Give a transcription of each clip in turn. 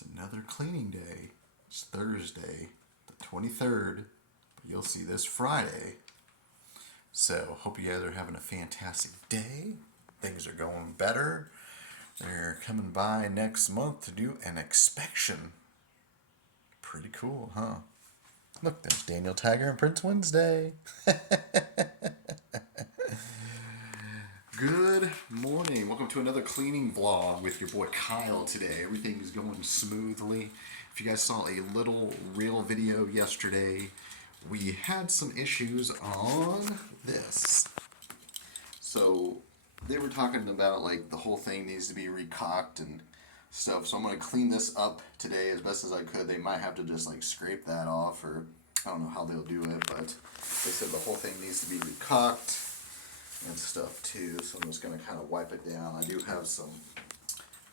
It's another cleaning day. It's Thursday, the 23rd. But you'll see this Friday. So, hope you guys are having a fantastic day. Things are going better. They're coming by next month to do an inspection. Pretty cool, huh? Look, there's Daniel Tiger and Prince Wednesday. Good morning. Welcome to another cleaning vlog with your boy Kyle today. Everything is going smoothly. If you guys saw a little reel video yesterday, we had some issues on this. So they were talking about like the whole thing needs to be recocked and stuff. So I'm going to clean this up today as best as I could. They might have to just like scrape that off, or I don't know how they'll do it, but they said the whole thing needs to be recocked and stuff too. So I'm just going to kind of wipe it down. I do have some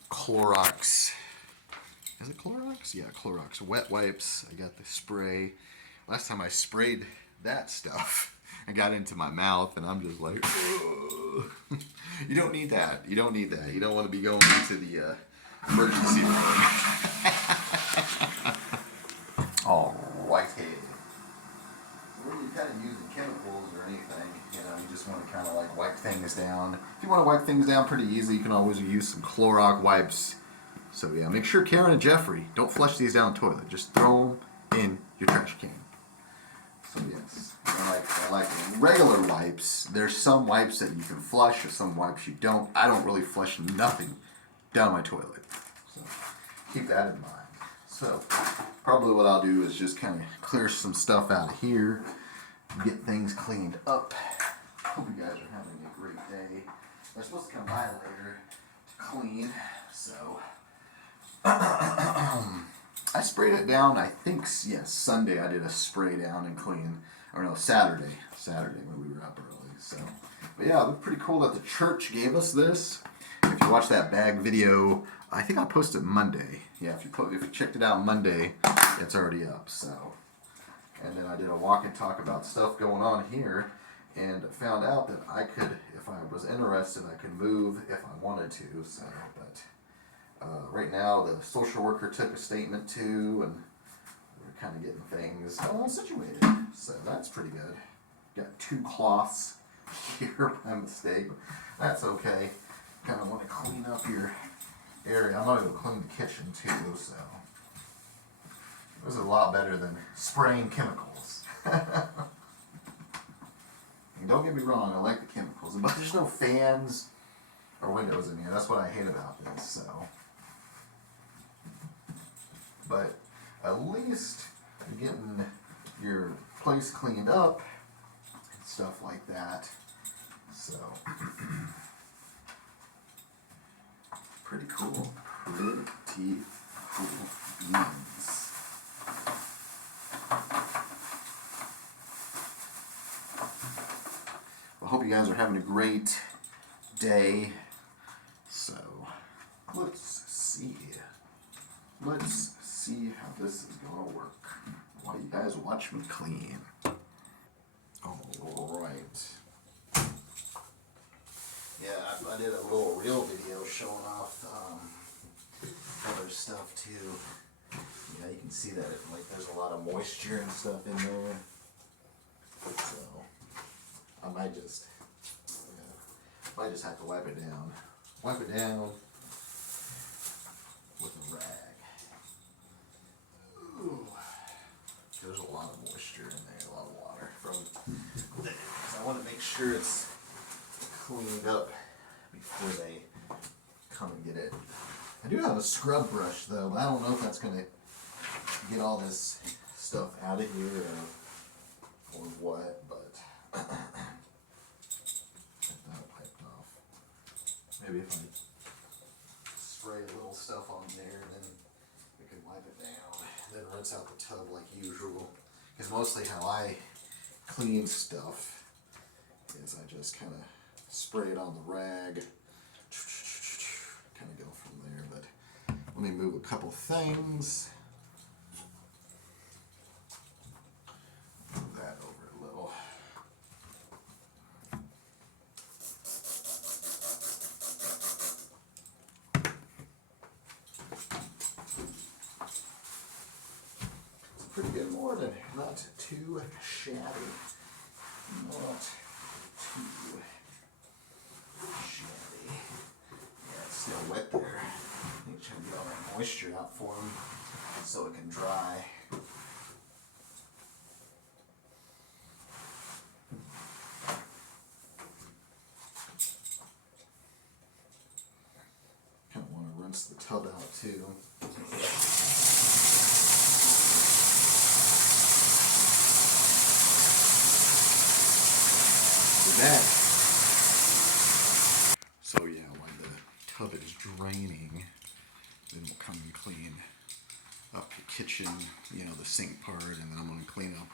Clorox. Is it Clorox? Yeah, Clorox wet wipes. I got the spray. Last time I sprayed that stuff, I got into my mouth and I'm just like, ugh. You don't need that. You don't need that. You don't want to be going into the emergency room. Alrighty. When you're kind of using chemicals or anything, you know, you just want to kind of like wipe things down. If you want to wipe things down pretty easy, you can always use some Clorox wipes. So yeah, make sure Karen and Jeffrey don't flush these down the toilet. Just throw them in your trash can. So yes, I like regular wipes. There's some wipes that you can flush, or some wipes you don't. I don't really flush nothing down my toilet. So keep that in mind. So probably what I'll do is just kind of clear some stuff out of here, get things cleaned up. Hope you guys are having a great day. They're supposed to come by later to clean, so I sprayed it down. I think yes, Sunday I did a spray down and clean, or no, Saturday when we were up early. So, but yeah, it was pretty cool that the church gave us this. If you watch that bag video, I think I posted Monday. Yeah, if you checked it out Monday, it's already up. So, and then I did a walk and talk about stuff going on here, and found out that I could, if I was interested, I could move if I wanted to. So, but right now the social worker took a statement too, and we're kind of getting things situated. So that's pretty good. Got 2 cloths here by mistake. That's okay. Kind of want to clean up your area. I'm going to go clean the kitchen too, so this is a lot better than spraying chemicals. And don't get me wrong, I like the chemicals, but there's no fans or windows in here. That's what I hate about this. So, but at least you're getting your place cleaned up and stuff like that. So. Pretty cool. Pretty cool beans. Well, I hope you guys are having a great day. So, let's see. Let's see how this is going to work while you guys watch me clean. Alright. Yeah, I did a little reel video showing off other stuff too. Yeah, you can see that there's a lot of moisture and stuff in there. So I might just have to wipe it down. Wipe it down with a rag. Ooh. There's a lot of moisture in there, a lot of water from there. So I want to make sure it's cleaned up before they come and get it. I do have a scrub brush though, but I don't know if that's going to get all this stuff out of here or what, but get that wiped off. Maybe if I spray a little stuff on there, then we can wipe it down, then rinse out the tub like usual. Because mostly how I clean stuff is I just kind of spray it on the rag, kind of go from there. But let me move a couple things. Move that over a little. pretty good morning. Not too shabby. Not too shabby. Yeah, it's still wet there. I need to try to get all that moisture out for them so it can dry. Kind of want to rinse the tub out too. That. So yeah, when the tub is draining, then we'll come and clean up the kitchen, you know, the sink part, and then I'm going to clean up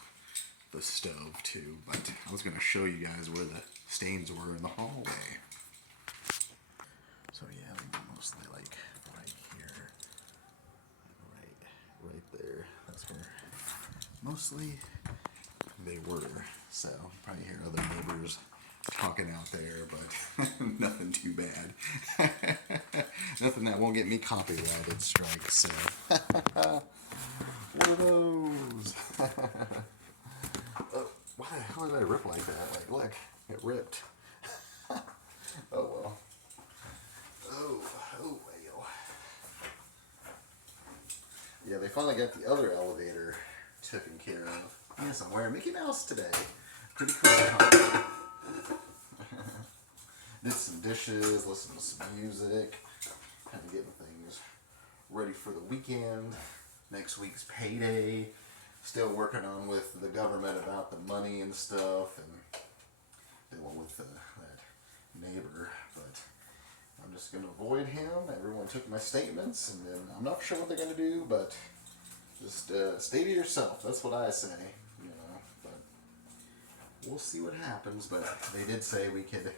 the stove too. But I was going to show you guys where the stains were in the hallway. So yeah, they were mostly like right here, right there. That's where mostly they were. So probably hear other neighbors talking out there, but nothing too bad. Nothing that won't get me copyrighted strikes. So what are those? Why the hell did I rip like that? Like, look, it ripped. Oh well. Oh well. Yeah, they finally got the other elevator taken care of. Yes, I'm wearing Mickey Mouse today. Pretty cool. Did some dishes, listened to some music, kind of getting things ready for the weekend. Next week's payday. Still working on with the government about the money and stuff, and dealing with that neighbor. But I'm just going to avoid him. Everyone took my statements, and then I'm not sure what they're going to do, but just stay to yourself. That's what I say, you know. But we'll see what happens. But they did say we could,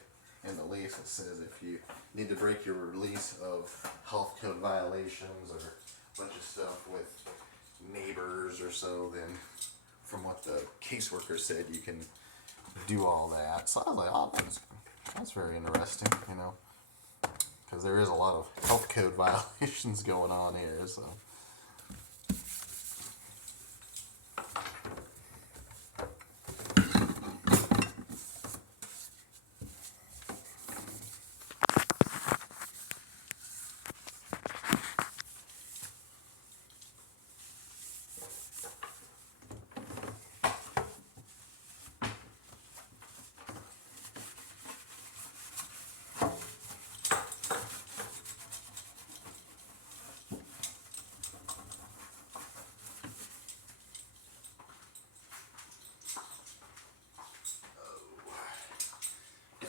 in the lease, it says if you need to break your release of health code violations or a bunch of stuff with neighbors or so, then from what the caseworker said, you can do all that. So I was like, oh, that's very interesting, you know, because there is a lot of health code violations going on here, so.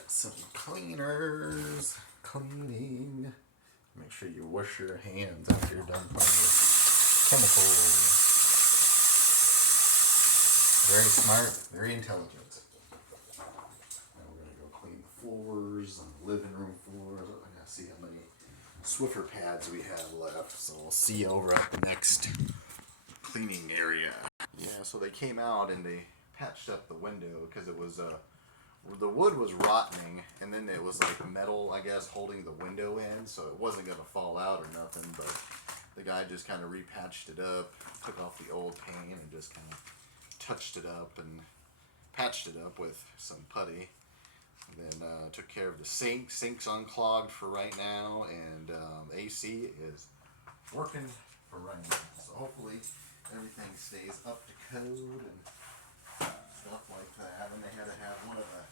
Some cleaners, cleaning. Make sure you wash your hands after you're done playing with chemicals. Very smart, very intelligent. Now we're going to go clean the floors and the living room floors. I gotta see how many Swiffer pads we have left. So we'll see you over at the next cleaning area. Yeah, so they came out and they patched up the window because it was the wood was rotting, and then it was like metal, I guess, holding the window in, so it wasn't going to fall out or nothing, but the guy just kind of repatched it up, took off the old paint, and just kind of touched it up and patched it up with some putty. And then took care of the sink. Sink's unclogged for right now, and AC is working for right now. So hopefully everything stays up to code and stuff like that. And they had to have one of the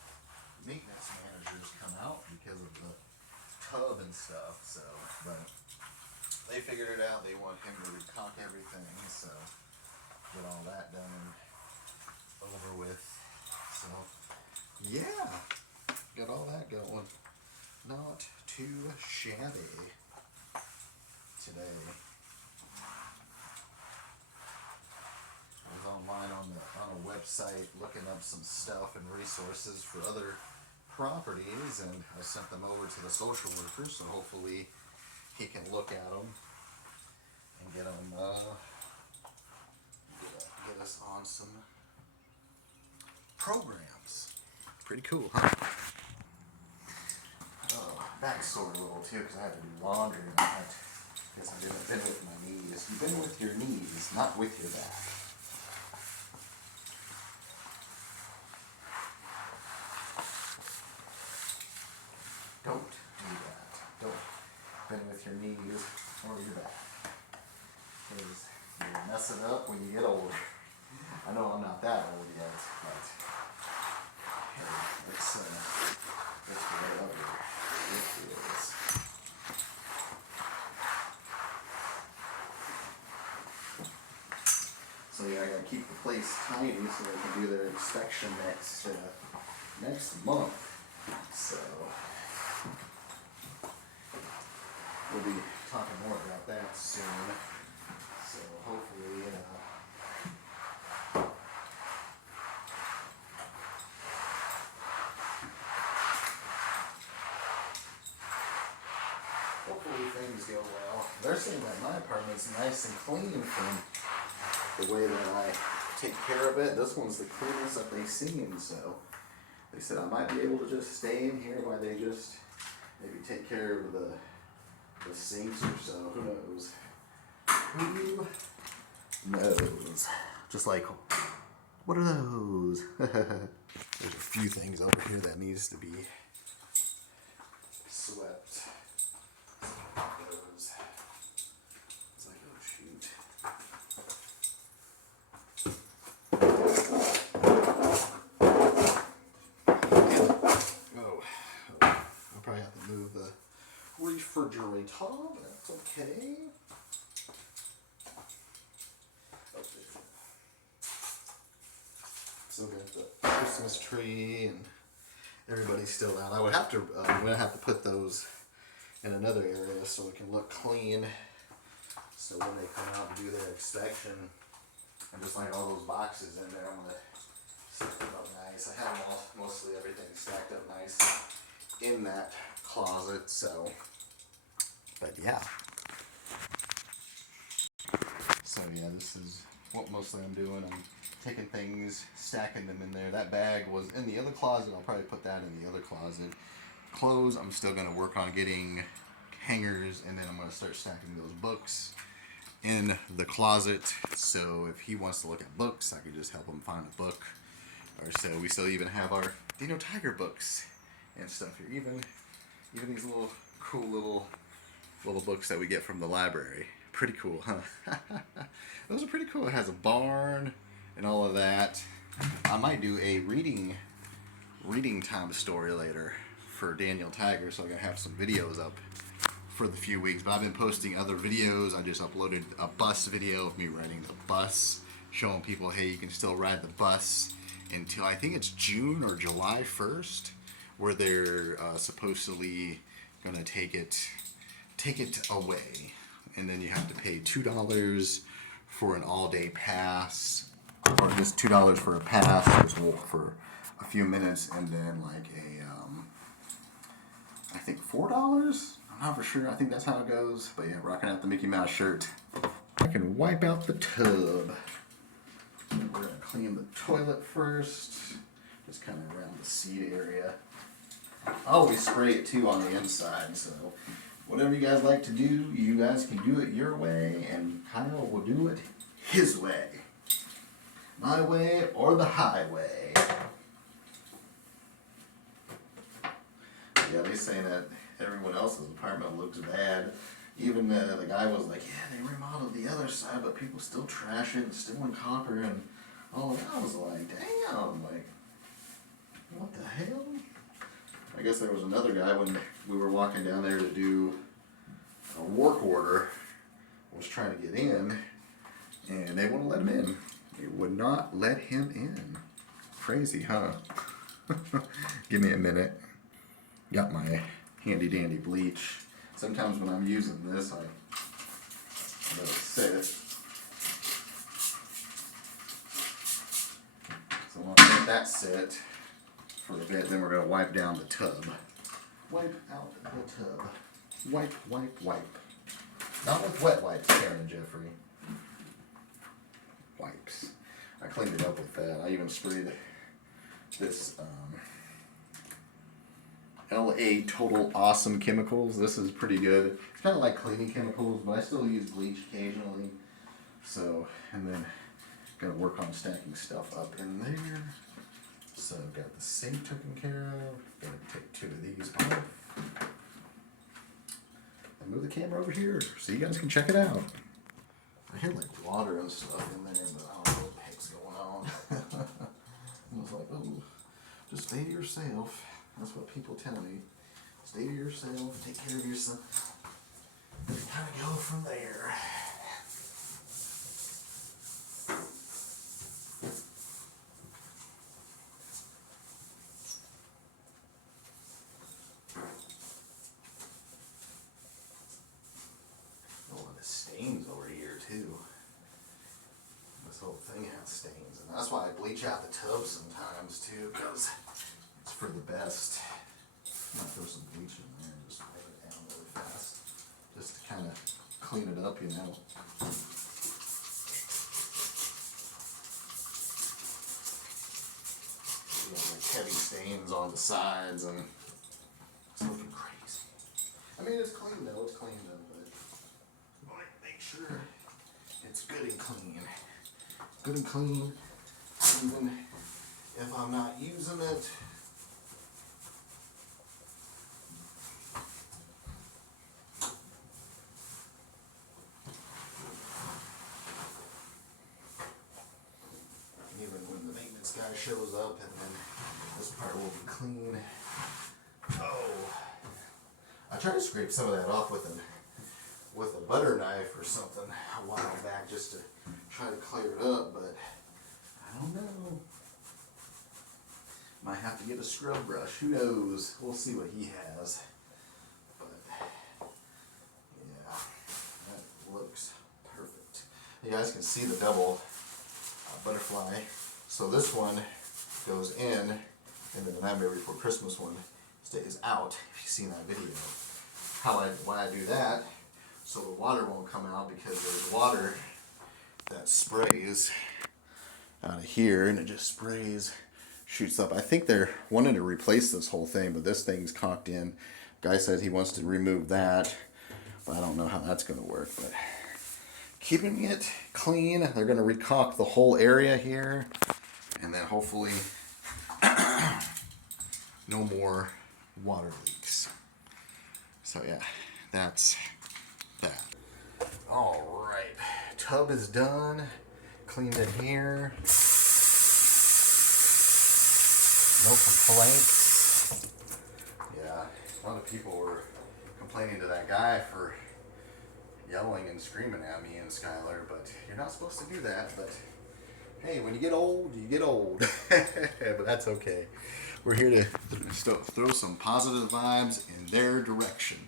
maintenance managers come out because of the tub and stuff, so, but they figured it out. They want him to recaulk everything, so get all that done and over with. So yeah, got all that going. Not too shabby today. I was online on a website looking up some stuff and resources for other properties, and I sent them over to the social worker, so hopefully he can look at them and get them get us on some programs. Pretty cool, huh? Backstory a little too, because I had to do laundry and I guess I've been with my knees. You've been with your knees, not with your back. Because you mess it up when you get older. I know I'm not that old yet, but hey, it's right up here. It is. So yeah, I gotta keep the place tidy so they can do their inspection next month. So we'll be talking more about that soon. So hopefully, hopefully things go well. They're saying that my apartment's nice and clean from the way that I take care of it. This one's the cleanest that they've seen, so they said I might be able to just stay in here while they just maybe take care of the sinks or so. Who knows? Who knows? Just like, what are those? There's a few things over here that needs to be swept. Those. It's like, oh shoot. I'll probably have to move the refrigerator, but that's okay. Still got the Christmas tree and everybody's still out. I'm gonna have to put those in another area so it can look clean. So when they come out and do their inspection, and just like all those boxes in there, I'm gonna stack them up nice. I have mostly everything stacked up nice in that closet. So, but yeah. So yeah, this is what mostly I'm doing. I'm taking things, stacking them in there. That bag was in the other closet. I'll probably put that in the other closet. Clothes, I'm still going to work on getting hangers, and then I'm going to start stacking those books in the closet. So if he wants to look at books, I can just help him find a book. Or so we still even have our Dino Tiger books and stuff here. Even these little cool little books that we get from the library. Pretty cool, huh? Those are pretty cool. It has a barn and all of that. I might do a reading time story later for Daniel Tiger, so I can have some videos up for the few weeks. But I've been posting other videos. I just uploaded a bus video of me riding the bus, showing people, hey, you can still ride the bus until I think it's June or July 1st, where they're supposedly gonna take it away, and then you have to pay $2 for an all-day pass, or just $2 for a pass, just for a few minutes, and then like I think $4. I'm not for sure. I think that's how it goes. But yeah, rocking out the Mickey Mouse shirt. I can wipe out the tub. We're gonna clean the toilet first, just kind of around the seat area. I always spray it too on the inside, so whatever you guys like to do, you guys can do it your way, and Kyle will do it his way. My way or the highway. Yeah, they say that everyone else's apartment looks bad. Even the guy was like, yeah, they remodeled the other side, but people still trash it and stealing copper and all of that. I was like, damn, like, what the hell? I guess there was another guy when we were walking down there to do a work order, was trying to get in, and they wouldn't let him in. They would not let him in. Crazy, huh? Give me a minute. Got my handy dandy bleach. Sometimes when I'm using this, I let it sit. So I'm gonna let that sit for a bit, then we're gonna wipe down the tub. Wipe out the tub. Wipe, wipe, wipe. Not with wet wipes, Karen and Jeffrey. Wipes. I cleaned it up with that. I even sprayed this LA Total Awesome Chemicals. This is pretty good. It's kind of like cleaning chemicals, but I still use bleach occasionally. So, and then gonna work on stacking stuff up in there. So got the sink taken care of. Gonna take 2 of these off. And move the camera over here so you guys can check it out. I hear like water and stuff in there, but I don't know what the heck's going on. I was like, oh, just stay to yourself. That's what people tell me. Stay to yourself, take care of yourself. Kind of go from there. A lot of stains over here too. This whole thing has stains, and that's why I bleach out the tub sometimes too, because it's for the best. I'm gonna throw some bleach in there and just wipe it down really fast, just to kind of clean it up, you know. You know, like heavy stains on the sides, and it's looking crazy. I mean, it's clean though, it's clean though, but I want to make sure it's good and clean. Good and clean, even if I'm not using it. Even when the maintenance guy shows up, and then this part will be clean. Oh, I tried to scrape some of that off with a butter knife or something a while back, just to try to clear it up, but I don't know. Might have to get a scrub brush. Who knows? We'll see what he has. But yeah, that looks perfect. You guys can see the double butterfly. So this one goes in, and then the Nightmare Before Christmas one stays out. If you've seen that video, why I do that, so the water won't come out, because there's water that sprays out of here, and it just sprays, shoots up. I think they're wanting to replace this whole thing, but this thing's cocked in. Guy says he wants to remove that, but I don't know how that's going to work. But keeping it clean, they're going to recaulk the whole area here, and then hopefully no more water leaks. So yeah, that's that. All right, tub is done. Cleaned it here. No complaints. Yeah, a lot of people were complaining to that guy for yelling and screaming at me and Skylar, but you're not supposed to do that. But hey, when you get old, you get old. But that's okay. We're here to throw some positive vibes in their direction.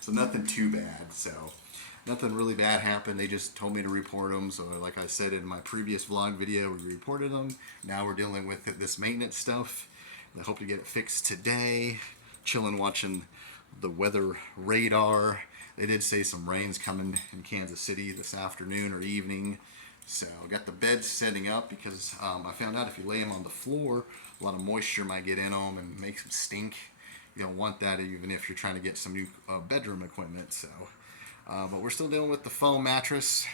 So nothing too bad. So nothing really bad happened. They just told me to report them. So like I said in my previous vlog video, we reported them. Now we're dealing with this maintenance stuff. I hope to get it fixed today. Chilling, watching the weather radar. They did say some rain's coming in Kansas City this afternoon or evening. So I got the beds setting up, because I found out if you lay them on the floor, a lot of moisture might get in them and make them stink. You don't want that, even if you're trying to get some new bedroom equipment. So, but we're still dealing with the foam mattress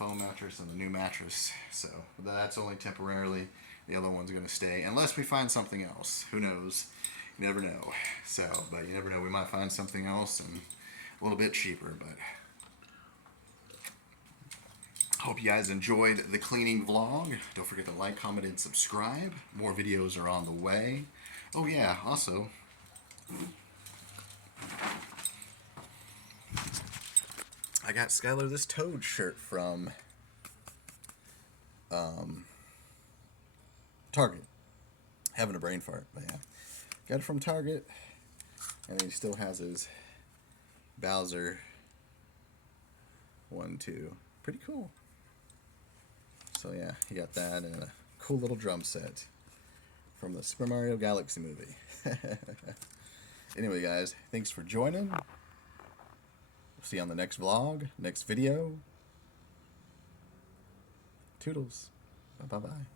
and the new mattress. So that's only temporarily. The other one's going to stay unless we find something else. Who knows? You never know. So, but you never know. We might find something else and a little bit cheaper. But hope you guys enjoyed the cleaning vlog. Don't forget to like, comment, and subscribe. More videos are on the way. Oh yeah, also, I got Skylar this Toad shirt from Target. Having a brain fart, but yeah. Got it from Target. And he still has his Bowser 1, 2. Pretty cool. So yeah, he got that and a cool little drum set from the Super Mario Galaxy movie. Anyway, guys, thanks for joining. We'll see you on the next vlog, next video. Toodles. Bye-bye.